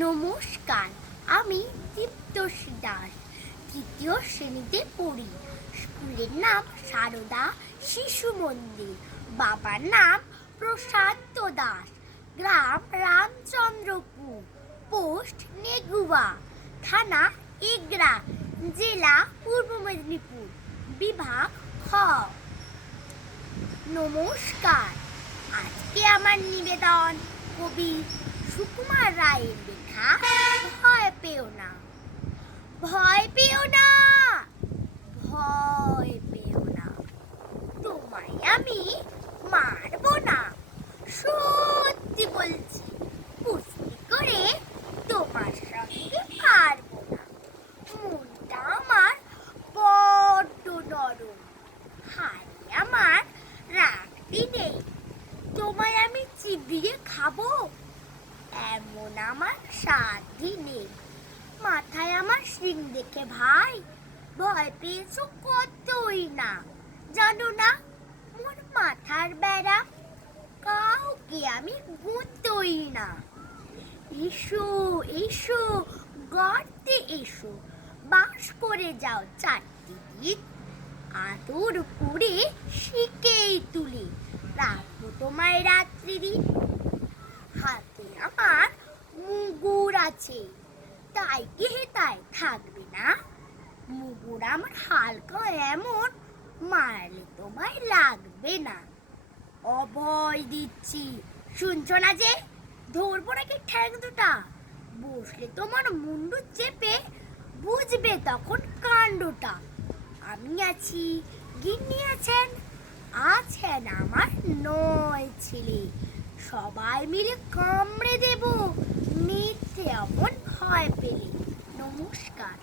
নমস্কার, আমি দীপ্তশ্রী দাস। তৃতীয় শ্রেণীতে পড়ি। স্কুলের নাম সারদা শিশু মন্দির। বাবার নাম প্রশান্ত দাস। গ্রাম রামচন্দ্রপুর, পোস্ট নেগুয়া, থানা এগরা, জেলা পূর্ব মেদিনীপুর, বিভাগ খ। নমস্কার, আজকে আমার নিবেদন কবি সুকুমার রায়ের লেখা ভয় পেও না। ভয় পেও না, ভয় পেও না, তোমায় আমি মারব না। সত্যি বলছি, কুস্তি করে তোমার সঙ্গে পারবো না। মনটা আমার বড্ড নরম, হাড়ে আমার রাখতে নেই। তোমায় আমি চিবিয়ে খাবো এমন আমার সাধ্য নেই। মাথায় আমার শিং দেখে ভাই ভয় পেয়েছো কতই না। জানো না মোর মাথার বেড়া, কাউকে আমি গুঁতোই না। এসো এসো, গর্তে এসো, বাস করে যাও চারটি দিন। আদর করে শিকেই তুলি, রাখবো তোমায় রাত্রি দিন। হাতে আমার মুগুর আছে, তাই কি হেতায় থাকবে না? মুগুর আমার হালকা এমন, মারলে তোমায় লাগবে না। অভয় দিচ্ছি, শুনছো না যে? ধরবো নাকি ঠ্যাং দুটা? বসলে তোমার মুন্ডু চেপে বুঝবে তখন কাণ্ডটা। আমি আছি, গিন্নি আছেন, আছেন আমার 9 ছেলে। সবাই মিলে কামড়ে দেব মিথ্যে অমন ভয় পেলে। নমস্কার।